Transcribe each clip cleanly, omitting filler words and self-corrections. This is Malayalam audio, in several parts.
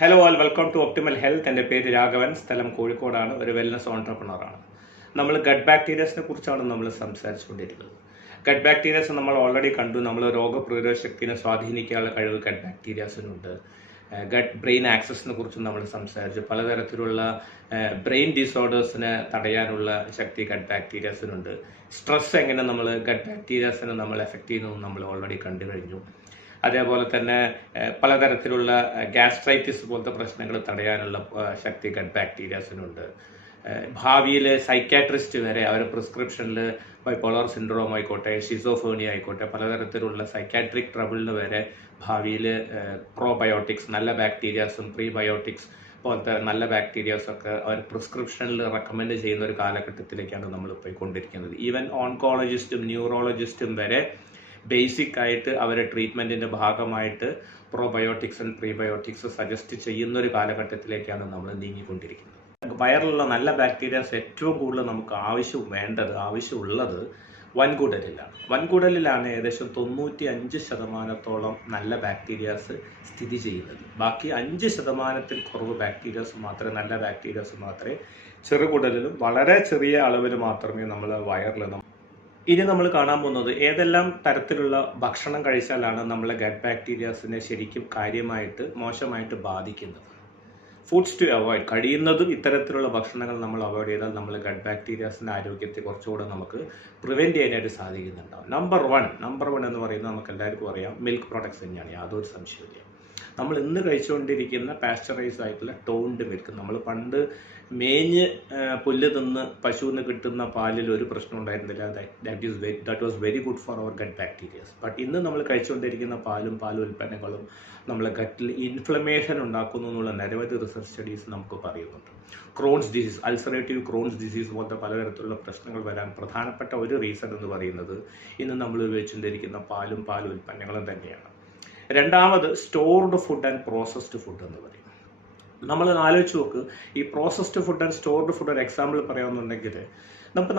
Hello all welcome to optimal health. എൻ്റെ പേര് രാഘവൻ, സ്ഥലം കോഴിക്കോടാണ്, ഒരു വെൽനസ് ഓൺട്രപ്രണറാണ്. നമ്മൾ ഗട്ട് ബാക്ടീരിയസിനെ കുറിച്ചാണ് നമ്മൾ സംസാരിച്ചുകൊണ്ടിരിക്കുന്നത്. ഗട്ട് ബാക്ടീരിയസ് നമ്മൾ ഓൾറെഡി കണ്ടു. നമ്മൾ രോഗപ്രതിരോധ ശക്തിനെ സ്വാധീനിക്കാനുള്ള കഴിവ് ഗട്ട് ബാക്ടീരിയസിനുണ്ട്. ഗട്ട് ബ്രെയിൻ ആക്സസിനെ കുറിച്ചും നമ്മൾ സംസാരിച്ചു. പലതരത്തിലുള്ള ബ്രെയിൻ ഡിസോർഡേഴ്സിനെ തടയാനുള്ള ശക്തി ഗട്ട് ബാക്ടീരിയസിനുണ്ട്. സ്ട്രെസ് എങ്ങനെ നമ്മൾ ഗട്ട് ബാക്ടീരിയസിനെ നമ്മൾ എഫക്റ്റ് ചെയ്യുന്നു നമ്മൾ ഓൾറെഡി കണ്ടു കഴിഞ്ഞു. അതേപോലെ തന്നെ പലതരത്തിലുള്ള ഗ്യാസ്ട്രൈറ്റിസ് പോലത്തെ പ്രശ്നങ്ങൾ തടയാനുള്ള ശക്തി ഗട്ട് ബാക്ടീരിയസിനുണ്ട്. ഭാവിയിൽ സൈക്കാട്രിസ്റ്റ് വരെ അവർ പ്രിസ്ക്രിപ്ഷനിൽ ബൈപോളർ സിൻഡ്രോം ആയിക്കോട്ടെ, ഷിസോഫേണിയ ആയിക്കോട്ടെ, പലതരത്തിലുള്ള സൈക്കാട്രിക് ട്രബിളിന് വരെ ഭാവിയിൽ പ്രോബയോട്ടിക്സ്, നല്ല ബാക്ടീരിയാസും പ്രീബയോട്ടിക്സ് പോലത്തെ നല്ല ബാക്ടീരിയാസൊക്കെ അവർ പ്രിസ്ക്രിപ്ഷനിൽ റെക്കമെൻഡ് ചെയ്യുന്ന ഒരു കാലഘട്ടത്തിലേക്കാണ് നമ്മൾ പോയിക്കൊണ്ടിരിക്കുന്നത്. ഈവൻ ഓൺകോളജിസ്റ്റും ന്യൂറോളജിസ്റ്റും വരെ ബേസിക് ആയിട്ട് അവരെ ട്രീറ്റ്മെൻറ്റിൻ്റെ ഭാഗമായിട്ട് പ്രോബയോട്ടിക്സ് ആൻഡ് പ്രീബയോട്ടിക്സ് സജസ്റ്റ് ചെയ്യുന്ന ഒരു കാലഘട്ടത്തിലേക്കാണ് നമ്മൾ നീങ്ങിക്കൊണ്ടിരിക്കുന്നത്. വയറിലുള്ള നല്ല ബാക്ടീരിയാസ് ഏറ്റവും കൂടുതൽ നമുക്ക് ആവശ്യമുള്ളത് വൻകുടലിലാണ്. വൻകുടലിലാണ് ഏകദേശം 95% നല്ല ബാക്ടീരിയാസ് സ്ഥിതി ചെയ്യുന്നത്. ബാക്കി 5% കുറവ് ബാക്ടീരിയാസ് മാത്രമേ, നല്ല ബാക്ടീരിയാസ് മാത്രമേ ചെറുകുടലിലും വളരെ ചെറിയ അളവിൽ മാത്രമേ നമ്മൾ വയറിൽ. ഇനി നമ്മൾ കാണാൻ പോകുന്നത് ഏതെല്ലാം തരത്തിലുള്ള ഭക്ഷണം കഴിച്ചാലാണ് നമ്മളെ ഗട്ട് ബാക്ടീരിയാസിനെ ശരിക്കും കാര്യമായിട്ട് മോശമായിട്ട് ബാധിക്കുന്നത്. ഫുഡ്സ് ടു അവോയ്ഡ്, കഴിയുന്നതും ഇത്തരത്തിലുള്ള ഭക്ഷണങ്ങൾ നമ്മൾ അവോയ്ഡ് ചെയ്താൽ നമ്മൾ ഗട്ട് ബാക്ടീരിയാസിൻ്റെ ആരോഗ്യത്തെ കുറച്ചുകൂടെ നമുക്ക് പ്രിവെൻറ്റ് ചെയ്യാനായിട്ട് സാധിക്കുന്നുണ്ടാവും. നമ്പർ വൺ എന്ന് പറയുന്നത് നമുക്ക് എല്ലാവർക്കും അറിയാം, മിൽക്ക് പ്രോഡക്ട്സ് തന്നെയാണ്, യാതൊരു സംശയമില്ല. നമ്മൾ ഇന്ന് കഴിച്ചുകൊണ്ടിരിക്കുന്ന പാസ്ചറൈസ് ആയിട്ടുള്ള ടോൺഡ് മിൽക്ക്, നമ്മൾ പണ്ട് മേഞ്ഞ് പുല്ല് തിന്ന് പശുവിന് കിട്ടുന്ന പാലിൽ ഒരു പ്രശ്നം ഉണ്ടായിരുന്നില്ല. That was very good for our gut bacterias. But ഇന്ന് നമ്മൾ കഴിച്ചുകൊണ്ടിരിക്കുന്ന പാൽ ഉൽപ്പന്നങ്ങളും നമ്മളെ ഗട്ടിൽ ഇൻഫ്ലമേഷൻ ഉണ്ടാക്കുന്നു എന്നുള്ള നിരവധി റിസർച്ച് സ്റ്റഡീസ് നമുക്ക് പറയുന്നുണ്ട്. Crohn's disease, ulcerative Crohn's disease പോലത്തെ പലതരത്തിലുള്ള പ്രശ്നങ്ങൾ വരാൻ പ്രധാനപ്പെട്ട ഒരു റീസൺ എന്ന് പറയുന്നത് ഇന്ന് നമ്മൾ ഉപയോഗിച്ചുകൊണ്ടിരിക്കുന്ന പാൽ ഉൽപ്പന്നങ്ങളും തന്നെയാണ്. രണ്ടാമത് stored food and processed food എന്ന് പറയും. നമ്മൾ ആലോചിച്ച് നോക്ക്, ഈ processed food and stored food ഒരു എക്സാമ്പിൾ പറയാമെന്നുണ്ടെങ്കിൽ,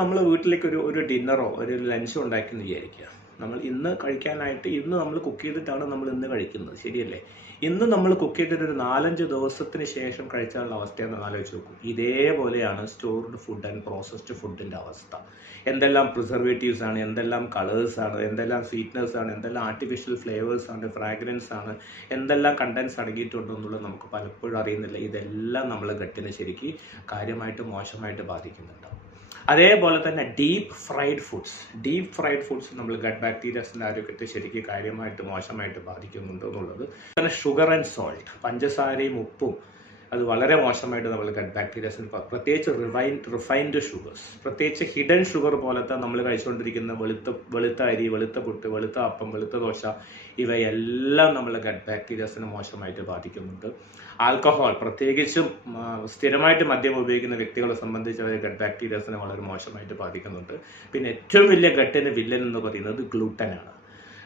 നമ്മൾ വീട്ടിലേക്ക് ഒരു ഡിന്നറോ ഒരു ലഞ്ചോ ഉണ്ടാക്കിയെന്ന് വിചാരിക്കുക. നമ്മൾ ഇന്ന് കഴിക്കാനായിട്ട് ഇന്ന് നമ്മൾ കുക്ക് ചെയ്തിട്ടാണ് നമ്മൾ ഇന്ന് കഴിക്കുന്നത്, ശരിയല്ലേ? ഇന്ന് നമ്മൾ കുക്ക് ചെയ്തിട്ട് ഒരു 4-5 ദിവസത്തിന് ശേഷം കഴിച്ചാലുള്ള അവസ്ഥയെന്ന് ആലോചിച്ച് നോക്കും. ഇതേപോലെയാണ് സ്റ്റോർഡ് ഫുഡ് ആൻഡ് പ്രോസസ്ഡ് ഫുഡിൻ്റെ അവസ്ഥ. എന്തെല്ലാം പ്രിസർവേറ്റീവ്സ് ആണ്, എന്തെല്ലാം കളേഴ്സ് ആണ്, എന്തെല്ലാം സ്വീറ്റ്നസ് ആണ്, എന്തെല്ലാം ആർട്ടിഫിഷ്യൽ ഫ്ലേവേഴ്സ് ആണ്, ഫ്രാഗ്രൻസ് ആണ്, എന്തെല്ലാം കണ്ടൻസ് അടങ്ങിയിട്ടുണ്ടെന്നുള്ളത് നമുക്ക് പലപ്പോഴും അറിയുന്നില്ല. ഇതെല്ലാം നമ്മളെ ഗട്ടിനെ ശരിക്കും കാര്യമായിട്ട് മോശമായിട്ട് ബാധിക്കുന്നുണ്ടാവും. അതേപോലെ തന്നെ ഡീപ്പ് ഫ്രൈഡ് ഫുഡ്സ് നമ്മൾ ഗട്ട് ബാക്ടീരിയസിൻ്റെ ആരോഗ്യത്തെ ശരിക്കും കാര്യമായിട്ട് മോശമായിട്ട് ബാധിക്കുന്നുണ്ട് എന്നുള്ളത്. പിന്നെ ഷുഗർ ആൻഡ് സോൾട്ട്, പഞ്ചസാരയും ഉപ്പും, അത് വളരെ മോശമായിട്ട് നമ്മൾ ഗട്ട് ബാക്ടീരിയസിന്, പ്രത്യേകിച്ച് റിഫൈൻഡ് ഷുഗേഴ്സ്, പ്രത്യേകിച്ച് ഹിഡൻ ഷുഗർ പോലത്തെ നമ്മൾ കഴിച്ചുകൊണ്ടിരിക്കുന്ന വെളുത്ത അരി, വെളുത്ത പുട്ട്, വെളുത്ത അപ്പം, വെളുത്ത ദോശ, ഇവയെല്ലാം നമ്മളെ ഗട്ട് ബാക്ടീരിയസിനെ മോശമായിട്ട് ബാധിക്കുന്നുണ്ട്. ആൽക്കഹോൾ, പ്രത്യേകിച്ചും സ്ഥിരമായിട്ട് മദ്യം ഉപയോഗിക്കുന്ന വ്യക്തികളെ സംബന്ധിച്ച് അവർ ഗട്ട് ബാക്ടീരിയസിനെ വളരെ മോശമായിട്ട് ബാധിക്കുന്നുണ്ട്. പിന്നെ ഏറ്റവും വലിയ ഗട്ടിൻ്റെ വില്ലൻ എന്ന് പറയുന്നത് ഗ്ലൂട്ടനാണ്.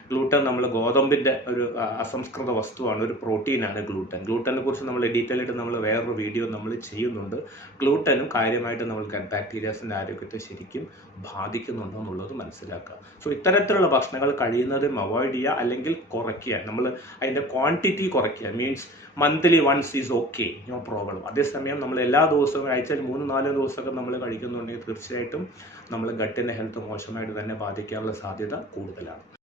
ഗ്ലൂട്ടൻ നമ്മൾ ഗോതമ്പിൻ്റെ ഒരു അസംസ്കൃത വസ്തുവാണ്, ഒരു പ്രോട്ടീനാണ് ഗ്ലൂട്ടനെ കുറിച്ച് നമ്മൾ ഡീറ്റെയിൽ ആയിട്ട് നമ്മൾ വേറൊരു വീഡിയോ നമ്മൾ ചെയ്യുന്നുണ്ട്. ഗ്ലൂട്ടനും കാര്യമായിട്ട് നമ്മൾ ഗട്ട് ബാക്ടീരിയസിൻ്റെ ആരോഗ്യത്തെ ശരിക്കും ബാധിക്കുന്നുണ്ടോ എന്നുള്ളത് മനസ്സിലാക്കുക. സോ ഇത്തരത്തിലുള്ള ഭക്ഷണങ്ങൾ കഴിയുന്നതും അവോയ്ഡ് ചെയ്യുക, അല്ലെങ്കിൽ കുറയ്ക്കുക. നമ്മൾ അതിൻ്റെ ക്വാണ്ടിറ്റി കുറയ്ക്കുക. Means monthly once is okay, no problem. അതേസമയം നമ്മൾ എല്ലാ ദിവസവും ആഴ്ചയിൽ 3-4 ദിവസമൊക്കെ നമ്മൾ കഴിക്കുന്നുണ്ടെങ്കിൽ തീർച്ചയായിട്ടും നമ്മൾ ഗട്ടിൻ്റെ ഹെൽത്ത് മോശമായിട്ട് തന്നെ ബാധിക്കാനുള്ള സാധ്യത കൂടുതലാണ്.